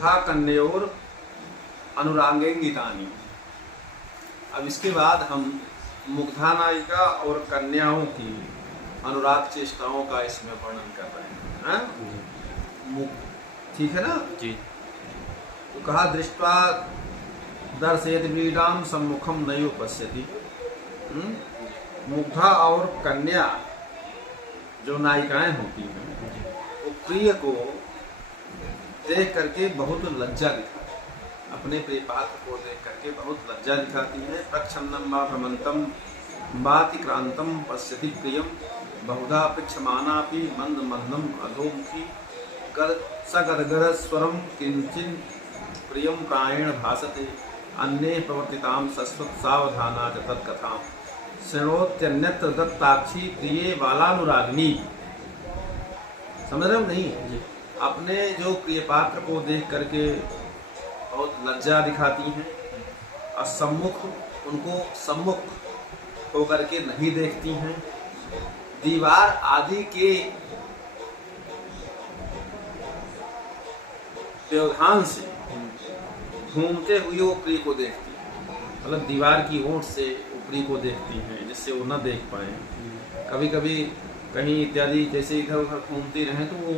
Mugdha conure अनुरागेंगितानी। अब इसके बाद हम मुग्धा नायिका और कन्याओं की अनुराग चेष्टाओं का इसमें वर्णन कर रहे हैं। ठीक है ना जी। तो कहा दृष्ट्वा दर्शयति व्रीडाम सम्मुखम नयो पश्यति। मुग्धा और कन्या जो नायिकाएं होती हैं वो प्रिय को देख करके बहुत लज्जा दिखाती हैं, अपने प्रिय पात्र को देख करके बहुत लज्जा दिखाती हैं। प्रच्छन्नम वा भ्रमंतम वातिक्रांतम पश्यति प्रियम बहुधा पृच्छमानापि मंद मंदम अधोमुखी सगदगर स्वरम किंचिन प्रियम प्रायेण भासते अन्ये प्रवर्तिताम सस्वत सावधाना च तत्कथाम शृणोत्यन्यत्र दत्ताक्षी प्रिये बालानुरागिनी। समझ रहे हो नहीं? अपने जो प्रिय पात्र को देख करके बहुत लज्जा दिखाती हैं और उनको सम्मुख होकर के नहीं देखती हैं। दीवार आदि के व्यवधान से घूमते हुए वो प्रिय को देखती हैं, मतलब दीवार की ओट से प्रिय को देखती हैं जिससे वो न देख पाए। कभी कभी कहीं इत्यादि जैसे इधर उधर घूमती रहें तो वो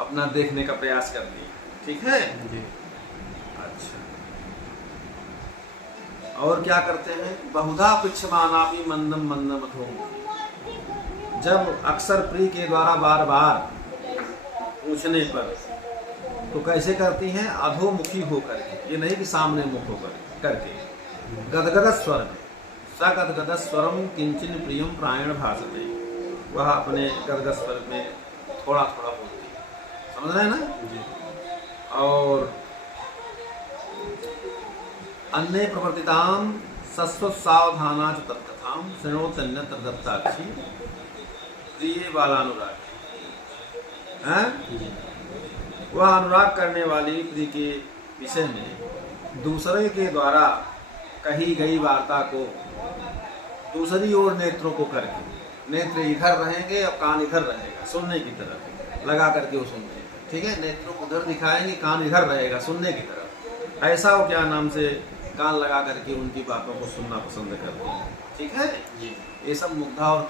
अपना देखने का प्रयास करती है। ठीक है जी। अच्छा, और क्या करते हैं? बहुधा पृच्छमानापि मंदम मंदम अधोमुखी। जब अक्सर प्रिय के द्वारा बार बार पूछने पर तो कैसे करती हैं? अधोमुखी होकर के, ये नहीं कि सामने मुख होकर करके। गदगद स्वर में सगदगद स्वरम किंचिन प्रियम प्रायण भासते, वह अपने गदगद स्वर में थोड़ा थोड़ा बोलती है। समझ रहे हैं ना जी। और अन्य प्रवर्तिताम सस्वत सावधाना च तत्कथाम शृणोत्यन्यत्र दत्ताक्षी प्रिय बालानुराग हैं। वह अनुराग करने वाली प्रिय के विषय में दूसरे के द्वारा कही गई वार्ता को दूसरी ओर नेत्रों को करके, नेत्र इधर रहेंगे और कान इधर रहेगा सुनने की तरफ लगा करके वो सुनते हैं। ठीक है, नेत्रों को उधर दिखाएंगे, कान इधर रहेगा सुनने की तरफ। ऐसा वो क्या नाम से कान लगा करके उनकी बातों को सुनना पसंद करते हैं। ठीक है जी। ये सब मुग्धा और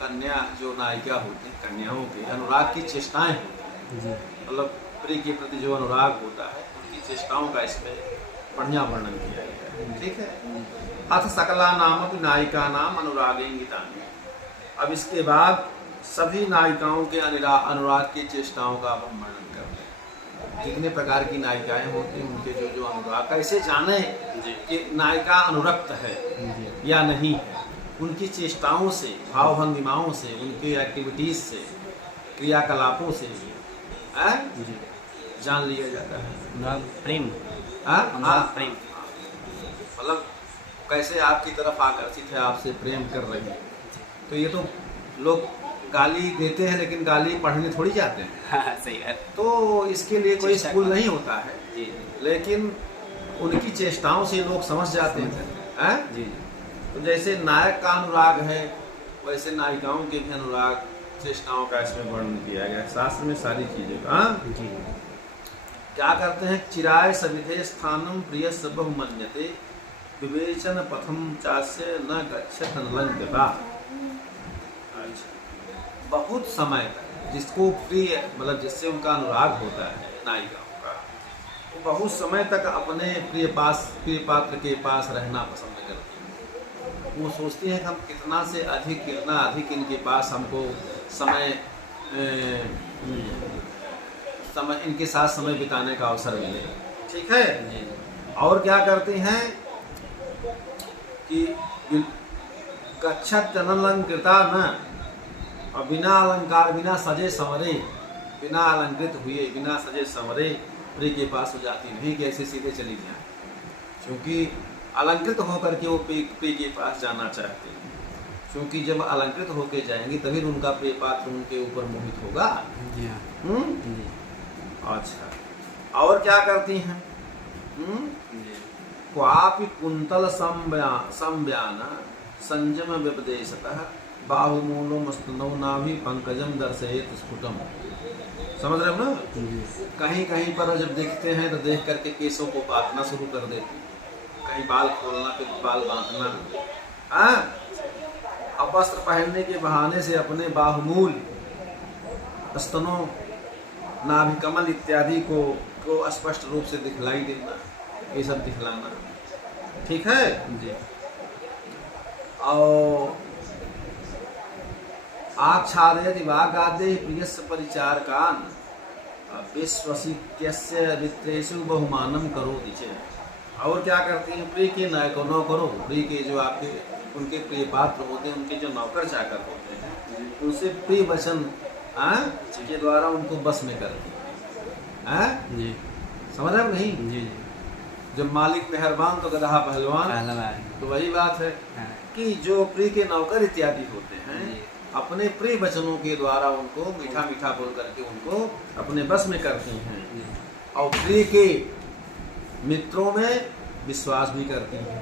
कन्या जो नायिका होती है, कन्याओं के अनुराग की चेष्टाएं होती हैं, मतलब प्रिय के प्रति जो अनुराग होता है उनकी चेष्टाओं का इसमें बढ़िया वर्णन किया गया है। ठीक है। अथ सकला नामक नायिका नाम अनुरागेंगितानि। अब इसके बाद सभी नायिकाओं के अनुराग की चेष्टाओं का हम वर्णन करते हैं। जितने प्रकार की नायिकाएं होती हैं उनके जो जो अनुराग, कैसे जाने कि नायिका अनुरक्त है या नहीं है, उनकी चेष्टाओं से, भाव भंगिमाओं से, उनकी एक्टिविटीज से, क्रियाकलापों से जान लिया जाता है। प्रेम प्रेम मतलब कैसे आपकी तरफ आकर्षित है, आपसे प्रेम कर रही है। तो ये तो लोग गाली देते हैं लेकिन गाली पढ़ने थोड़ी जाते हैं। हाँ, सही है। तो इसके लिए कोई स्कूल नहीं होता है जी। लेकिन उनकी चेष्टाओं से लोग समझ जाते हैं। जी। तो जैसे नायक का अनुराग है वैसे नायिकाओं के भी अनुराग चेष्टाओं का इसमें वर्णन किया गया है शास्त्र में सारी चीजें का। जी। क्या करते हैं? चिराय सविधे स्थानम प्रिय बहुमन्यते विवेचन पथम चास्य न गच्छत लंघ्यता। अच्छा, बहुत समय तक जिसको प्रिय मतलब जिससे उनका अनुराग होता है नायिकाओं का, वो बहुत समय तक अपने प्रिय पात्र के पास रहना पसंद करती हैं। वो सोचती हैं कि हम कितना अधिक इनके पास हमको समय इनके साथ समय बिताने का अवसर मिले। ठीक है। और क्या करते हैं कि गच्छत जनलंकृता न, और बिना अलंकार, बिना सजे संवरे, बिना अलंकृत हुए, बिना सजे संवरे प्रिय के पास हो जाती नहीं कि ऐसे सीधे चली जाए, क्योंकि अलंकृत होकर के वो प्रिय के पास जाना चाहते हैं। क्योंकि जब अलंकृत होके जाएंगे तभी उनका प्रिय पात्र उनके ऊपर मोहित होगा। अच्छा, और क्या करती हैं? क्वापि कुंतल संव्यान संयम व्यपदेशतः बाहुमूलो मस्तनौ नाभि पंकजम दर्शयेत स्फुटम। समझ रहे हो ना? कहीं कहीं पर जब देखते हैं तो देख करके केसों को काटना शुरू कर देते, कहीं बाल खोलना, फिर बाल बांधना। हाँ, अब वस्त्र पहनने के बहाने से अपने बाहुमूल, स्तनों, नाभि कमल इत्यादि को स्पष्ट रूप से दिखलाई देना, ये सब दिखलाना। ठीक है जी। और आच्छादयति वागादे प्रियस्य परिचारकान् विश्वसित्यस्य वित्रेषु बहुमानम करोति चेत्। और क्या करती हैं? प्रिय के नौकरों, प्रिय के जो आपके उनके प्रिय पात्र होते हैं, उनके जो नौकर चाकर होते हैं, उनसे प्रिय वचन के द्वारा उनको बस में करती हैं। जी। समझ रहे हो नहीं? जी। जब मालिक मेहरबान तो गधा पहलवान, तो वही बात है कि जो प्रिय के नौकर इत्यादि होते हैं, अपने प्रिय वचनों के द्वारा उनको मीठा मीठा बोल करके उनको अपने बस में करती हैं, और प्रिय के मित्रों में विश्वास भी करती हैं।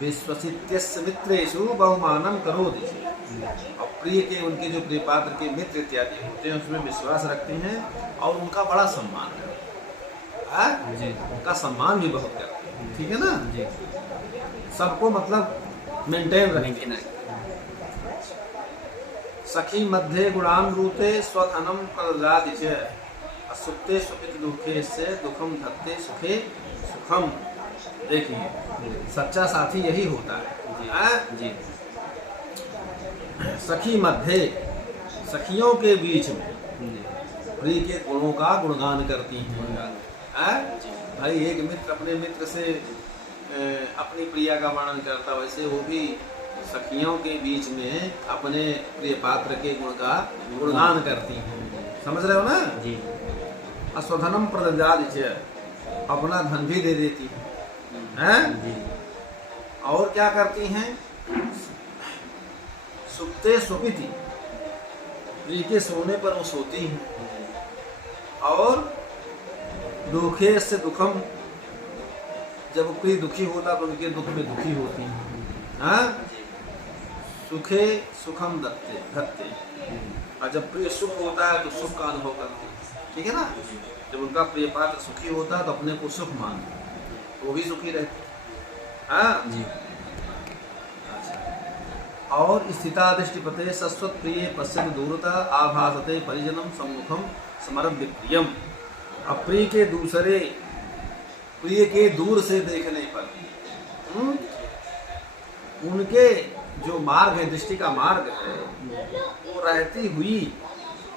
विश्वसित्यस्य मित्रेषु बहुमानम करोति। और प्रिय के, उनके जो प्रिय पात्र के मित्र इत्यादि होते हैं, उसमें विश्वास रखते हैं और उनका बड़ा सम्मान करते हैं। उनका सम्मान भी बहुत करते हैं। ठीक है ना? जी। सबको मतलब मेंटेन रखना। सखी मध्ये गुणानुरूते स्वधनम प्रददाति च असुप्ते सुपित दुखे से दुखम धत्ते सुखे सुखम। देखिए, सच्चा साथी यही होता है। जी। सखी मध्य, सखियों के बीच में प्रिय के गुणों का गुणगान करती हैं। भाई, एक मित्र अपने मित्र से अपनी प्रिया का वर्णन करता, वैसे वो भी सखियों के बीच में अपने प्रिय पात्र के गुण का गुणगान करती हैं। समझ रहे हो ना? जी। अस्वधनम प्रददाति च, अपना धन भी दे देती हैं। जी। और क्या करती हैं? सुप्ते सुपिति, प्रिय के सोने पर वो सोती हैं। और दुखे से दुखम, जब प्रिय दुखी होता तो उनके दुख में दुखी होती हैं। सुखे सुखम धत्ते, और जब प्रिय सुख होता है तो सुख का अनुभव करते हैं। ठीक है ना? जब उनका प्रिय पात्र सुखी होता है तो अपने को सुख मानते, वो भी सुखी रहते। जी। और स्थिता दृष्टिपते सस्वत प्रिय पश्यति दूरता आभासते परिजनम सम्मुखम समरभ्य प्रियम। अप्रिय के दूसरे प्रिय के दूर से देखने पर उनके जो मार्ग है, दृष्टि का मार्ग है, वो रहती हुई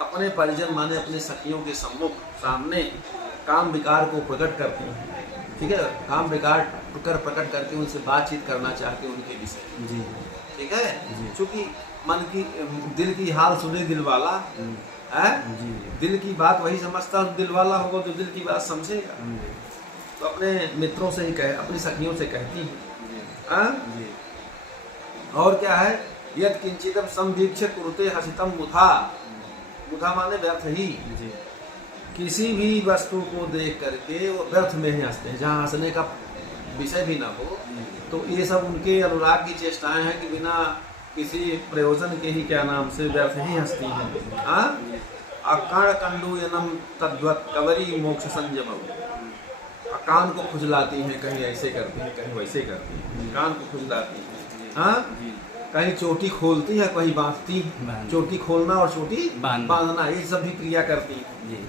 अपने परिजन माने अपने सखियों के सम्मुख सामने काम विकार को प्रकट करती हैं। ठीक है? काम विकार प्रकट करके उनसे बातचीत करना चाहते उनके विषय। जी। ठीक है? चूंकि मन की, दिल की हाल सुने दिल वाला है। दिल की बात वही समझता, दिल वाला होगा तो दिल की बात समझेगा। तो अपने मित्रों से ही अपनी सखियों से कहती है। और क्या है? यद किंचितम संवीक्ष्य कुरुते हसितम मुधा, मुधा माने व्यर्थ ही। किसी भी वस्तु को देख करके वो व्यर्थ में ही हंसते हैं, जहाँ हंसने का विषय भी ना हो। तो ये सब उनके अनुराग की चेष्टाएं हैं कि बिना किसी प्रयोजन के ही क्या नाम से व्यर्थ ही हंसती हैं। अकाण कंडूयनम तद्वत कवरी मोक्ष संयम। कान को खुजलाती हैं, कहीं ऐसे करती हैं, कहीं वैसे करती हैं, कान को खुजलाती हैं। कहीं चोटी खोलती है, कहीं बांधती। चोटी खोलना और चोटी बांधना, ये सब भी क्रिया करती है।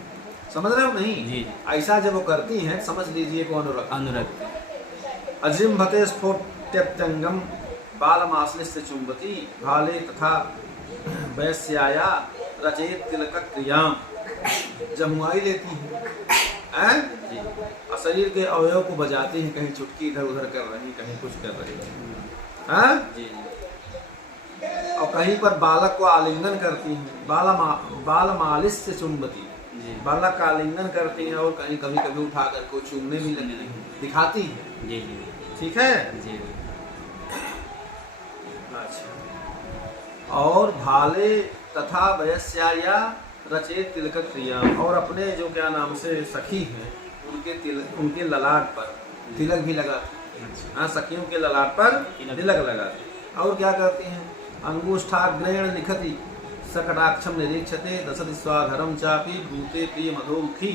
समझ रहे हो नहीं? ऐसा जब वो करती हैं, समझ लीजिए को अनुरक्त। अजिम्भते स्फोट्यत्यंगम बालमाश्लिष्य चुंबती भाले तथा वैश्याया रचयित तिलक क्रियाम। जमुआई लेती है, और शरीर के अवयव को बजाती है, कहीं चुटकी इधर उधर कर रही, कहीं कुछ कर रही है। और कहीं पर बालक को आलिंगन करती हैं, बाल मालिश से चुंबती, बालक का आलिंगन करती हैं, और कहीं कभी कभी उठा कर को चूमने भी लगती दिखाती है। ठीक है? अच्छा। और भाले तथा वयस्या रचेत तिलक क्रिया, और अपने जो क्या नाम से सखी हैं उनके ललाट पर तिलक भी लगाती। हाँ, सखियों के ललाट पर तिलक लगाती। और क्या करती हैं? अंगुष्ठाग्रेण लिखति सकटाक्षम निरीक्षते दशति स्वाधरम चापी भूते प्रिय मधोमुखी।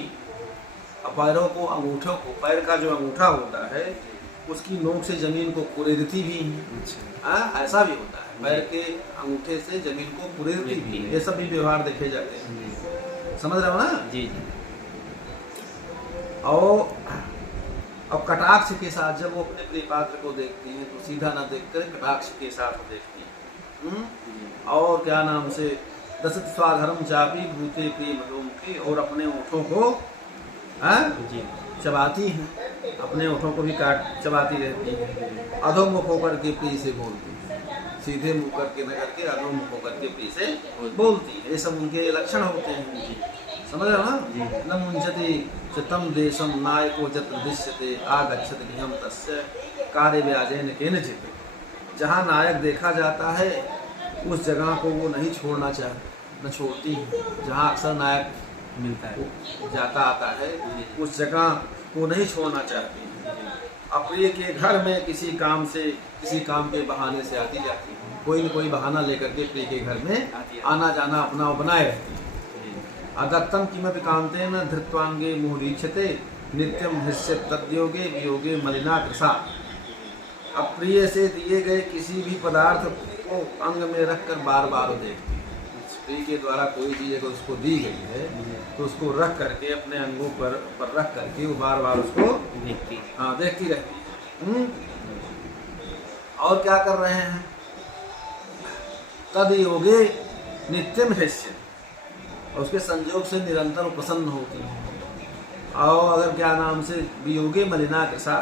पैरों को, अंगूठों को, पैर का जो अंगूठा होता है उसकी नोक से जमीन को कुरेदती भी है। ऐसा भी होता है, पैर के अंगूठे से जमीन को कुरेदती भी है। ये सब भी व्यवहार देखे जाते हैं, समझ रहे हो ना जी। और अब कटाक्ष के साथ जब वो अपने प्रिय पात्र को देखती हैं तो सीधा न देखकर कटाक्ष के साथ वो देखती हैं। और क्या नाम से दशत स्वाधर्म चापी भूते प्रिय मधोमुखी, और अपने ओठों को चबाती हैं, अपने ओठों को भी चबाती रहती है। अधोमुख होकर के प्रिय से बोलती है, सीधे मुंह करके न करके अधोमुख होकर के प्रिय से बोलती है। ये सब उनके लक्षण होते हैं, समझ रहे हो ना। न मुंजति चितम देशम नायको जत्र दृश्यते आगच्छत गृहम तस्य कार्य व्याजेन केनचित्। जहाँ नायक देखा जाता है उस जगह को वो नहीं छोड़ना चाहती, न छोड़ती है। जहाँ अक्सर नायक मिलता है, जाता आता है उस जगह को नहीं छोड़ना चाहती। अप्रिय के घर में किसी काम के बहाने से आती जाती है, कोई न कोई बहाना लेकर के प्रिय के घर में आना जाना अपना बनाए रहती है। अदत्तम किमपि कांतेन धृत्वांगे मुहुरीक्षते नित्यम हृष्य तद्योगे वियोगे मलिना कृषा। अप्रिय से दिए गए किसी भी पदार्थ को अंग में रखकर बार बार देखती है। प्रिय के द्वारा कोई चीज अगर उसको दी गई है तो उसको रख करके अपने अंगों पर रख करके वो बार बार उसको देखती रहती है। और क्या कर रहे हैं, तद योगे नित्यम हृष्य, और उसके संयोग से निरंतर प्रसन्न होती है। और अगर क्या नाम से वियोगे मलिना कृषा,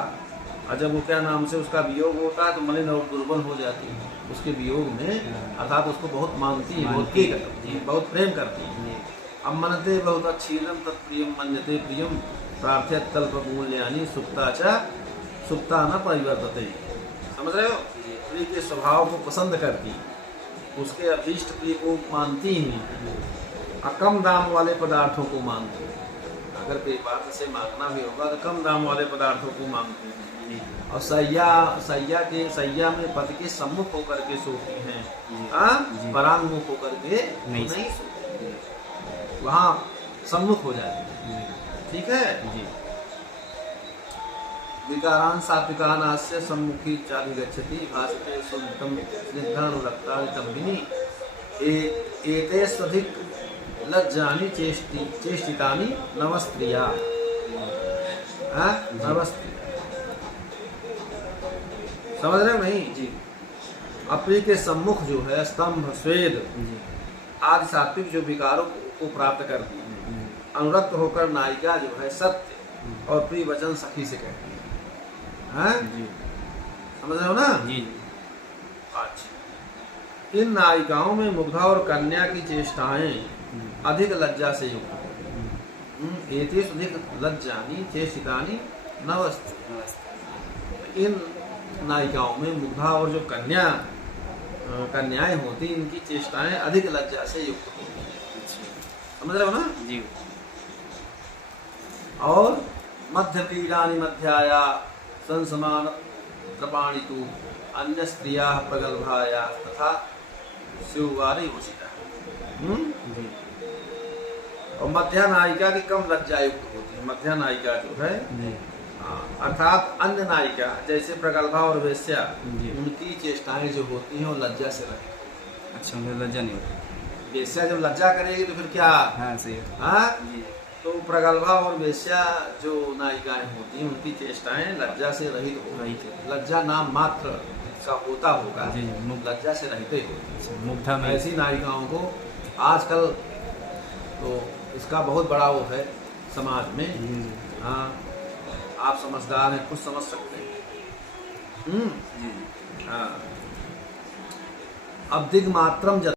और जब वो क्या नाम से उसका वियोग होता है तो मलिन और दुर्बल हो जाती है उसके वियोग में, अर्थात उसको बहुत मानती है, बहुत की करती है, बहुत प्रेम करती है। अब मनते बहुत अच्छीनम तत्प्रियम मन्यते प्रियम प्रार्थ्यत कल्पमूल्यानि सुप्ता न परिवर्तते। समझ रहे हो, प्रिय के स्वभाव को पसंद करती, उसके अभीष्ट प्रिय को मानती हैं, कम दाम वाले पदार्थों को मांगते हैं। अगर प्रिय पात्र से मांगना भी होगा तो कम दाम वाले पदार्थों को मांगते हैं। और सैया में पति के सम्मुख होकर के सोती हैं, परांगमुख होकर के नहीं सोती, वहाँ सम्मुख हो जाती है। ठीक है, विकारान सात्विकानास्य सम्मुखी चाभिगच्छति भासते सुनितम स्निग्धानुरक्तानि एते स्वधिक लज्जानि चेष्टितानि नवस्त्रिया। नवस्त्रिया, समझ रहे हो नहीं जी। अप्रिय के सम्मुख जो है स्तंभ, स्वेद आदि सात्विक जो विकारों को प्राप्त करती है, अनुरक्त होकर नायिका जो है सत्य और प्रिय वचन सखी से कहती है। समझ रहे हो ना जी। अच्छा, इन नायिकाओं में मुग्धा और कन्या की चेष्टाएं अधिक लज्जा से युक्त है। एतेषु अधिक लज्जानि चेष्टितानि नवस्ति। इन नायिकाओं में मुग्धा और जो कन्याएं होती, इनकी चेष्टाएं अधिक लज्जा से युक्त होती हैं। समझ रहे हो ना जी। और मध्य पीड़ानि मध्याया संसमान कृपाणितु अन्य स्त्रिया प्रगल्भाया तथा शिववारी उचिता। और मध्या नायिका की कम लज्जा युक्त होती है। मध्या नायिका जो है अर्थात अन्य नायिका जैसे प्रगल्भा और वेश्या, उनकी चेष्टाएं जो होती हैं वो लज्जा से रहे। अच्छा, उन्हें लज्जा नहीं होती। वेश्या जब लज्जा करेगी तो फिर क्या, सही है। तो प्रगल्भा और वेश्या जो नायिकाएं होती हैं उनकी चेष्टाएं लज्जा से रहित हो रही थी। लज्जा नाम मात्र का होता होगा, लज्जा से रहते होती। मुग्धा में ऐसी नायिकाओं को आजकल तो इसका बहुत बड़ा वो है समाज में। हाँ, आप समझदार हैं, खुद समझ सकते हैं। हाँ, अब दिग्मात्रम